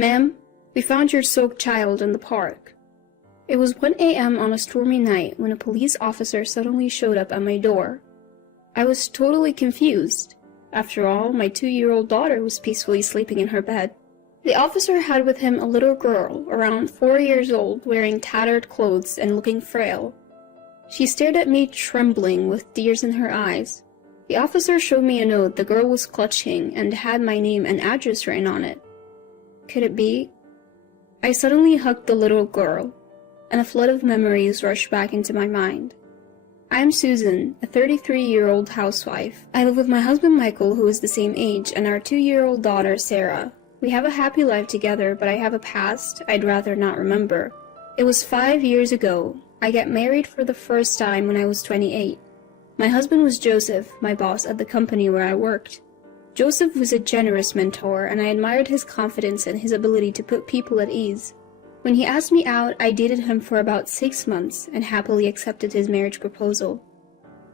"Ma'am, we found your soaked child in the park." It was 1 a.m. on a stormy night when a police officer suddenly showed up at my door. I was totally confused. After all, my 2-year-old daughter was peacefully sleeping in her bed. The officer had with him a little girl, around 4 years old, wearing tattered clothes and looking frail. She stared at me trembling with tears in her eyes. The officer showed me a note the girl was clutching and had my name and address written on it. Could it be? I suddenly hugged the little girl, and a flood of memories rushed back into my mind. I am Susan, a 33-year-old housewife. I live with my husband Michael, who is the same age, and our 2-year-old daughter Sarah. We have a happy life together, but I have a past I'd rather not remember. It was 5 years ago. I got married for the first time when I was 28. My husband was Joseph, my boss at the company where I worked. Joseph was a generous mentor, and I admired his confidence and his ability to put people at ease. When he asked me out, I dated him for about 6 months and happily accepted his marriage proposal.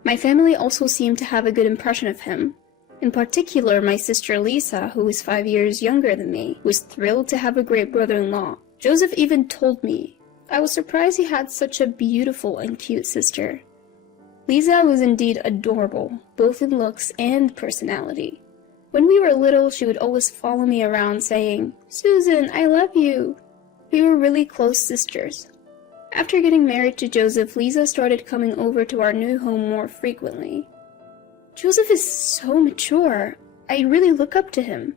My family also seemed to have a good impression of him. In particular, my sister Lisa, who is 5 years younger than me, was thrilled to have a great brother-in-law. Joseph even told me, I was surprised he had such a beautiful and cute sister. Lisa was indeed adorable, both in looks and personality. When we were little, she would always follow me around saying, "Susan, I love you." We were really close sisters. After getting married to Joseph, Lisa started coming over to our new home more frequently. Joseph is so mature. I really look up to him.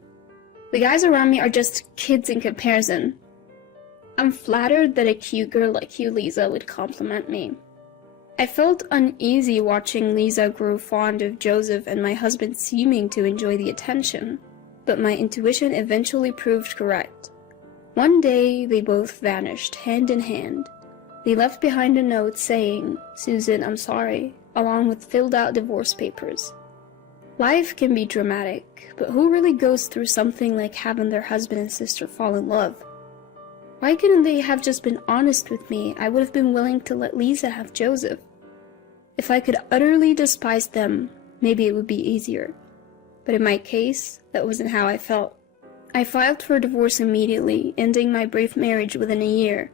The guys around me are just kids in comparison. I'm flattered that a cute girl like you, Lisa, would compliment me. I felt uneasy watching Lisa grow fond of Joseph and my husband seeming to enjoy the attention, but my intuition eventually proved correct. One day, they both vanished, hand in hand. They left behind a note saying, "Susan, I'm sorry," along with filled-out divorce papers. Life can be dramatic, but who really goes through something like having their husband and sister fall in love? Why couldn't they have just been honest with me? I would have been willing to let Lisa have Joseph. If I could utterly despise them, maybe it would be easier. But in my case, that wasn't how I felt. I filed for divorce immediately, ending my brief marriage within a year.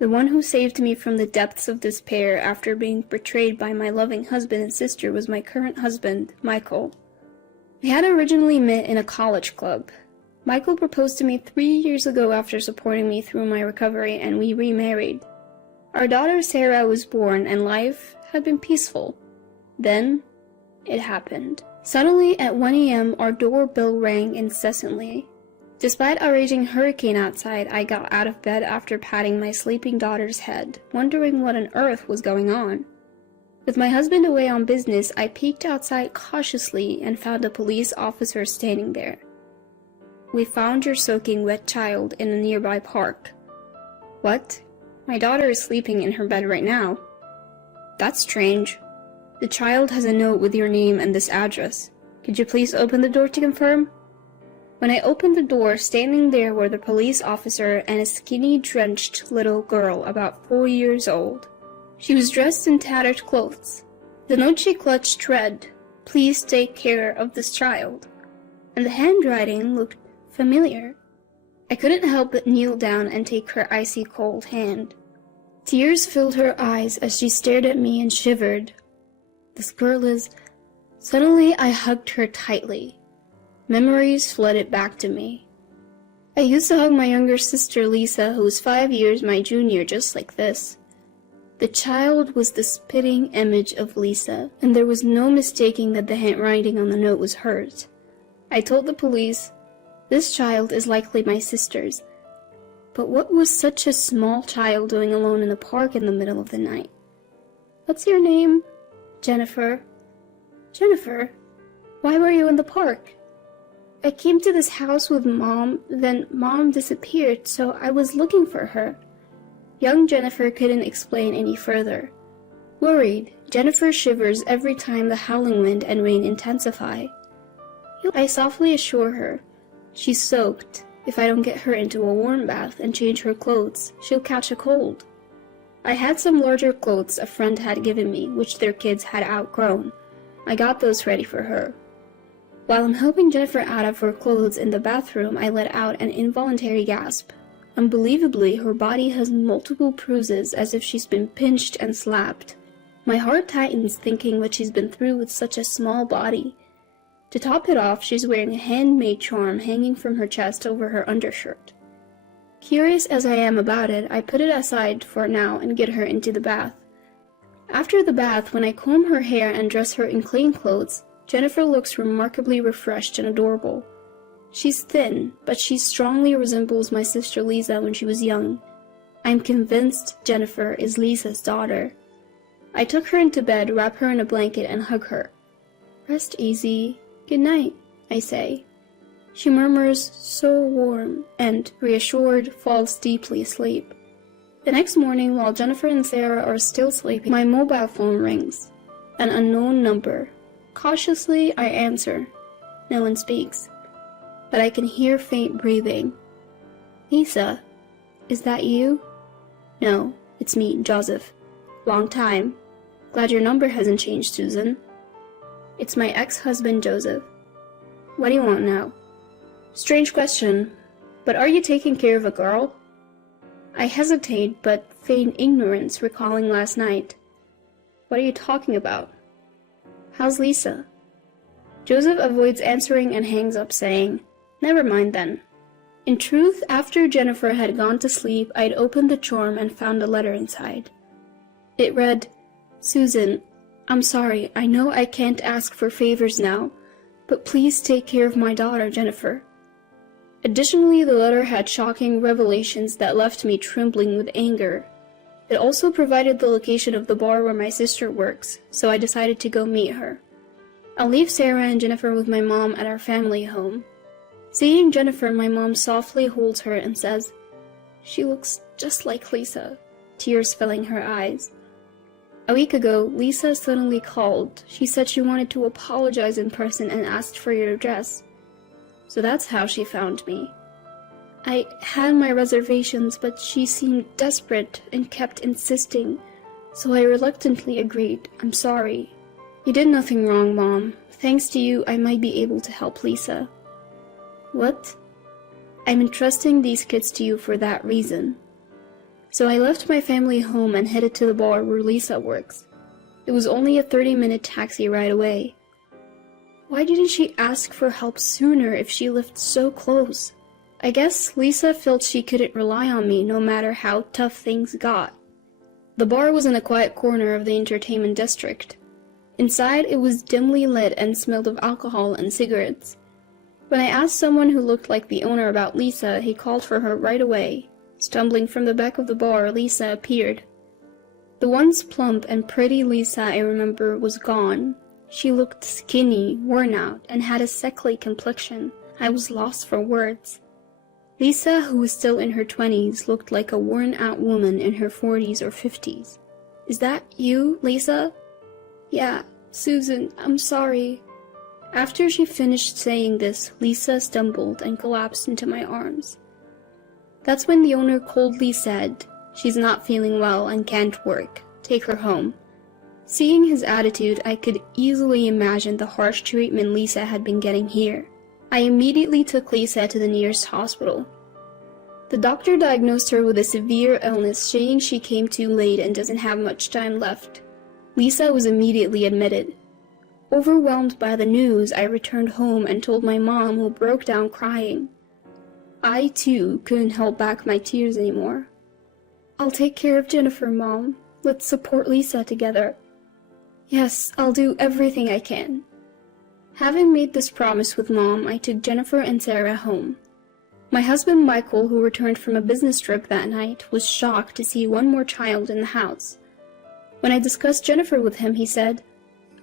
The one who saved me from the depths of despair after being betrayed by my loving husband and sister was my current husband, Michael. We had originally met in a college club. Michael proposed to me 3 years ago after supporting me through my recovery, and we remarried. Our daughter Sarah was born, and life had been peaceful. Then, it happened. Suddenly, at 1 a.m., our doorbell rang incessantly. Despite a raging hurricane outside, I got out of bed after patting my sleeping daughter's head, wondering what on earth was going on. With my husband away on business, I peeked outside cautiously and found a police officer standing there. "We found your soaking wet child in a nearby park." "What? My daughter is sleeping in her bed right now." "That's strange. The child has a note with your name and this address. Could you please open the door to confirm?" When I opened the door, standing there were the police officer and a skinny, drenched little girl about 4 years old. She was dressed in tattered clothes. The note she clutched read, "Please take care of this child," and the handwriting looked familiar. I couldn't help but kneel down and take her icy cold hand. Tears filled her eyes as she stared at me and shivered. This girl is... Suddenly I hugged her tightly. Memories flooded back to me. I used to hug my younger sister Lisa, who was 5 years my junior, just like this. The child was the spitting image of Lisa, and there was no mistaking that the handwriting on the note was hers. I told the police, "This child is likely my sister's." But what was such a small child doing alone in the park in the middle of the night? "What's your name?" "Jennifer." "Jennifer? Why were you in the park?" "I came to this house with Mom, then Mom disappeared, so I was looking for her." Young Jennifer couldn't explain any further. Worried, Jennifer shivers every time the howling wind and rain intensify. I softly assure her, "She's soaked. If I don't get her into a warm bath and change her clothes, she'll catch a cold." I had some larger clothes a friend had given me, which their kids had outgrown. I got those ready for her. While I'm helping Jennifer out of her clothes in the bathroom, I let out an involuntary gasp. Unbelievably, her body has multiple bruises as if she's been pinched and slapped. My heart tightens thinking what she's been through with such a small body. To top it off, she's wearing a handmade charm hanging from her chest over her undershirt. Curious as I am about it, I put it aside for now and get her into the bath. After the bath, when I comb her hair and dress her in clean clothes, Jennifer looks remarkably refreshed and adorable. She's thin, but she strongly resembles my sister Lisa when she was young. I'm convinced Jennifer is Lisa's daughter. I took her into bed, wrap her in a blanket, and hug her. "Rest easy. Good night," I say. She murmurs, "So warm," and, reassured, falls deeply asleep. The next morning, while Jennifer and Sarah are still sleeping, my mobile phone rings. An unknown number. Cautiously, I answer. No one speaks, but I can hear faint breathing. "Lisa, is that you?" "No, it's me, Joseph. Long time. Glad your number hasn't changed, Susan." "It's my ex-husband, Joseph. What do you want now?" "Strange question, but are you taking care of a girl?" I hesitate, but feign ignorance, recalling last night. "What are you talking about? How's Lisa?" Joseph avoids answering and hangs up, saying, "Never mind then." In truth, after Jennifer had gone to sleep, I'd opened the charm and found a letter inside. It read, "Susan, I'm sorry, I know I can't ask for favors now, but please take care of my daughter, Jennifer." Additionally, the letter had shocking revelations that left me trembling with anger. It also provided the location of the bar where my sister works, so I decided to go meet her. I'll leave Sarah and Jennifer with my mom at our family home. Seeing Jennifer, my mom softly holds her and says, "She looks just like Lisa," tears filling her eyes. A week ago, Lisa suddenly called. She said she wanted to apologize in person and asked for your address. So that's how she found me. I had my reservations, but she seemed desperate and kept insisting, so I reluctantly agreed. "I'm sorry." "You did nothing wrong, Mom. Thanks to you, I might be able to help Lisa." "What?" "I'm entrusting these kids to you for that reason." So I left my family home and headed to the bar where Lisa works. It was only a 30-minute taxi ride away. Why didn't she ask for help sooner if she lived so close? I guess Lisa felt she couldn't rely on me no matter how tough things got. The bar was in a quiet corner of the entertainment district. Inside, it was dimly lit and smelled of alcohol and cigarettes. When I asked someone who looked like the owner about Lisa, he called for her right away. Stumbling from the back of the bar, Lisa appeared. The once plump and pretty Lisa I remember was gone. She looked skinny, worn out, and had a sickly complexion. I was lost for words. Lisa, who was still in her 20s, looked like a worn-out woman in her 40s or 50s. "Is that you, Lisa?" "Yeah, Susan, I'm sorry." After she finished saying this, Lisa stumbled and collapsed into my arms. That's when the owner coldly said, "She's not feeling well and can't work. Take her home." Seeing his attitude, I could easily imagine the harsh treatment Lisa had been getting here. I immediately took Lisa to the nearest hospital. The doctor diagnosed her with a severe illness, saying she came too late and doesn't have much time left. Lisa was immediately admitted. Overwhelmed by the news, I returned home and told my mom, who broke down crying. I, too, couldn't hold back my tears anymore. "I'll take care of Jennifer, Mom. Let's support Lisa together." "Yes, I'll do everything I can." Having made this promise with Mom, I took Jennifer and Sarah home. My husband Michael, who returned from a business trip that night, was shocked to see one more child in the house. When I discussed Jennifer with him, he said,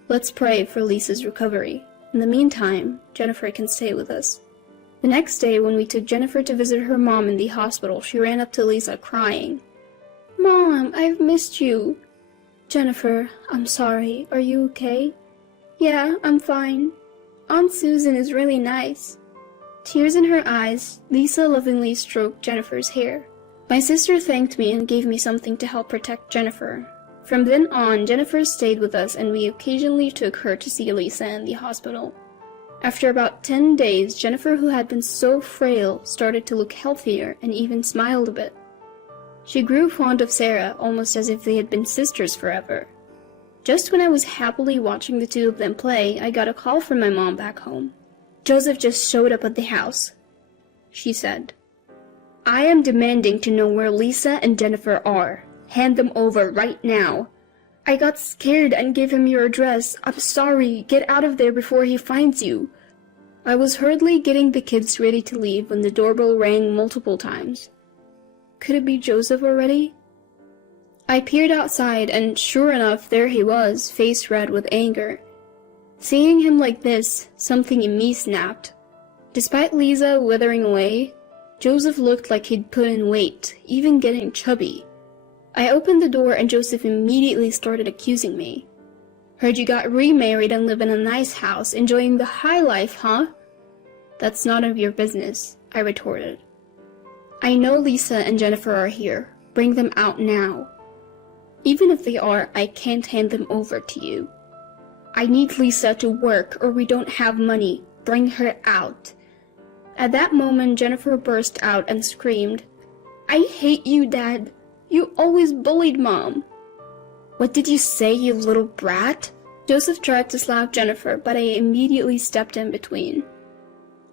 "Let's pray for Lisa's recovery. In the meantime, Jennifer can stay with us." The next day, when we took Jennifer to visit her mom in the hospital, she ran up to Lisa crying. "Mom, I've missed you." "Jennifer, I'm sorry. Are you okay?" "Yeah, I'm fine. Aunt Susan is really nice." Tears in her eyes, Lisa lovingly stroked Jennifer's hair. My sister thanked me and gave me something to help protect Jennifer. From then on, Jennifer stayed with us and we occasionally took her to see Lisa in the hospital. After about 10 days, Jennifer, who had been so frail, started to look healthier and even smiled a bit. She grew fond of Sarah, almost as if they had been sisters forever. Just when I was happily watching the two of them play, I got a call from my mom back home. "Joseph just showed up at the house," she said. "I am demanding to know where Lisa and Jennifer are. Hand them over right now." "I got scared and gave him your address. I'm sorry. Get out of there before he finds you." I was hurriedly getting the kids ready to leave when the doorbell rang multiple times. Could it be Joseph already? I peered outside, and sure enough, there he was, face red with anger. Seeing him like this, something in me snapped. Despite Lisa withering away, Joseph looked like he'd put in weight, even getting chubby. I opened the door and Joseph immediately started accusing me. "Heard you got remarried and live in a nice house, enjoying the high life, huh?" "That's none of your business," I retorted. "I know Lisa and Jennifer are here. Bring them out now." "Even if they are, I can't hand them over to you." "I need Lisa to work or we don't have money. Bring her out." At that moment, Jennifer burst out and screamed, "I hate you, Dad. You always bullied Mom." "What did you say, you little brat?" Joseph tried to slap Jennifer, but I immediately stepped in between.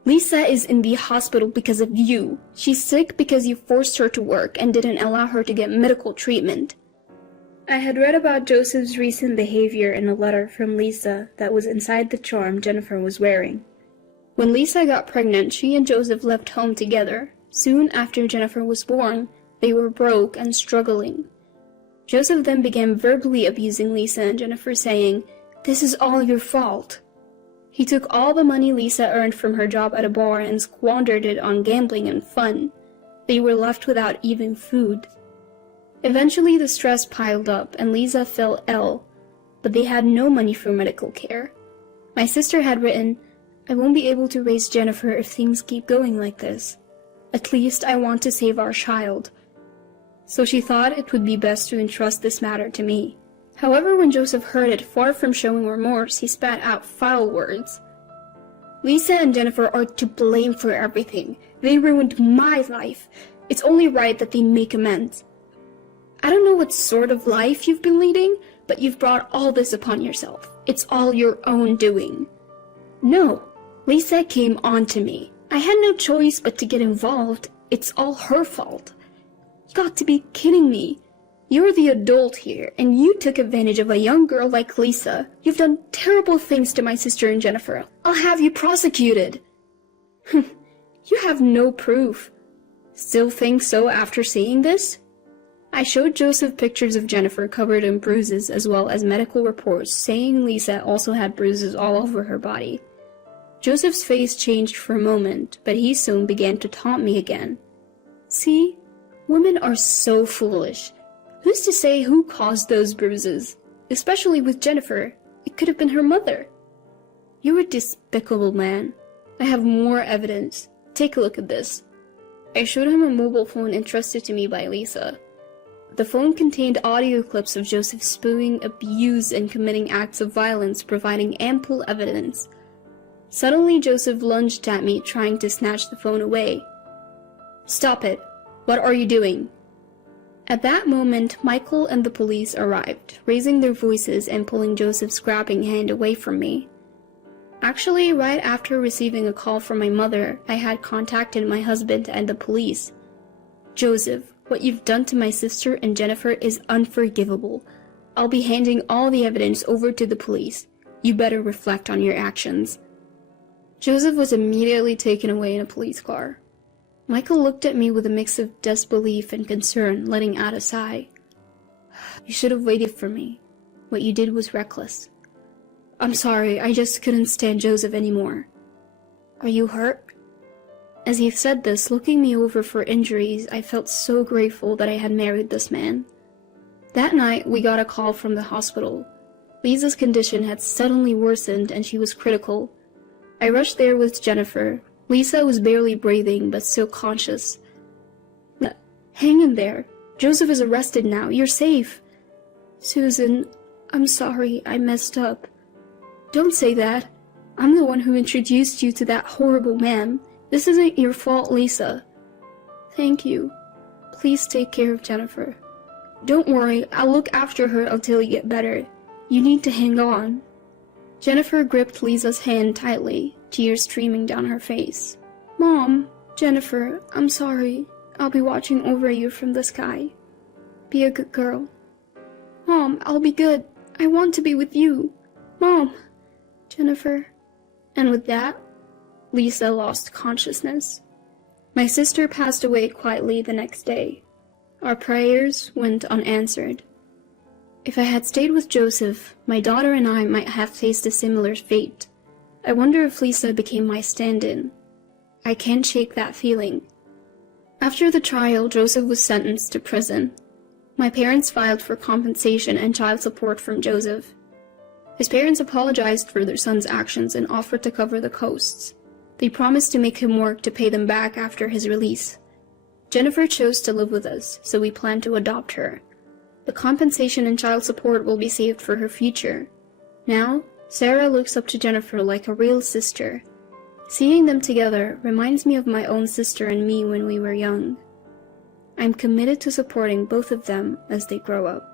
"Lisa is in the hospital because of you. She's sick because you forced her to work and didn't allow her to get medical treatment." I had read about Joseph's recent behavior in a letter from Lisa that was inside the charm Jennifer was wearing. When Lisa got pregnant, she and Joseph left home together. Soon after Jennifer was born, they were broke and struggling. Joseph then began verbally abusing Lisa and Jennifer, saying, "This is all your fault." He took all the money Lisa earned from her job at a bar and squandered it on gambling and fun. They were left without even food. Eventually, the stress piled up and Lisa fell ill, but they had no money for medical care. My sister had written, "I won't be able to raise Jennifer if things keep going like this. At least I want to save our child." So she thought it would be best to entrust this matter to me. However, when Joseph heard it, far from showing remorse, he spat out foul words. "Lisa and Jennifer are to blame for everything. They ruined my life. It's only right that they make amends. I don't know what sort of life you've been leading, but you've brought all this upon yourself. It's all your own doing." "No, Lisa came on to me. I had no choice but to get involved. It's all her fault." "You got to be kidding me. You're the adult here, and you took advantage of a young girl like Lisa. You've done terrible things to my sister and Jennifer. I'll have you prosecuted." "You have no proof. Still think so after seeing this?" I showed Joseph pictures of Jennifer covered in bruises as well as medical reports saying Lisa also had bruises all over her body. Joseph's face changed for a moment, but he soon began to taunt me again. "See? Women are so foolish. Who's to say who caused those bruises? Especially with Jennifer. It could have been her mother." "You're a despicable man. I have more evidence. Take a look at this." I showed him a mobile phone entrusted to me by Lisa. The phone contained audio clips of Joseph spewing abuse and committing acts of violence, providing ample evidence. Suddenly, Joseph lunged at me, trying to snatch the phone away. "Stop it! What are you doing?" At that moment, Michael and the police arrived, raising their voices and pulling Joseph's grabbing hand away from me. Actually, right after receiving a call from my mother, I had contacted my husband and the police. "Joseph, what you've done to my sister and Jennifer is unforgivable. I'll be handing all the evidence over to the police. You better reflect on your actions." Joseph was immediately taken away in a police car. Michael looked at me with a mix of disbelief and concern, letting out a sigh. "You should have waited for me. What you did was reckless." "I'm sorry, I just couldn't stand Joseph anymore." "Are you hurt?" As he said this, looking me over for injuries, I felt so grateful that I had married this man. That night, we got a call from the hospital. Lisa's condition had suddenly worsened and she was critical. I rushed there with Jennifer. Lisa was barely breathing, but still conscious. "Hang in there. Joseph is arrested now. You're safe." "Susan, I'm sorry. I messed up." "Don't say that. I'm the one who introduced you to that horrible man. This isn't your fault, Lisa. Thank you. Please take care of Jennifer. Don't worry, I'll look after her until you get better. You need to hang on. Jennifer gripped Lisa's hand tightly, tears streaming down her face. Mom, Jennifer, I'm sorry. I'll be watching over you from the sky. Be a good girl. Mom, I'll be good. I want to be with you. Mom, Jennifer. And with that, Lisa lost consciousness. My sister passed away quietly the next day. Our prayers went unanswered. If I had stayed with Joseph, my daughter and I might have faced a similar fate. I wonder if Lisa became my stand-in. I can't shake that feeling. After the trial, Joseph was sentenced to prison. My parents filed for compensation and child support from Joseph. His parents apologized for their son's actions and offered to cover the costs. They promised to make him work to pay them back after his release. Jennifer chose to live with us, so we plan to adopt her. The compensation and child support will be saved for her future. Now, Sarah looks up to Jennifer like a real sister. Seeing them together reminds me of my own sister and me when we were young. I'm committed to supporting both of them as they grow up.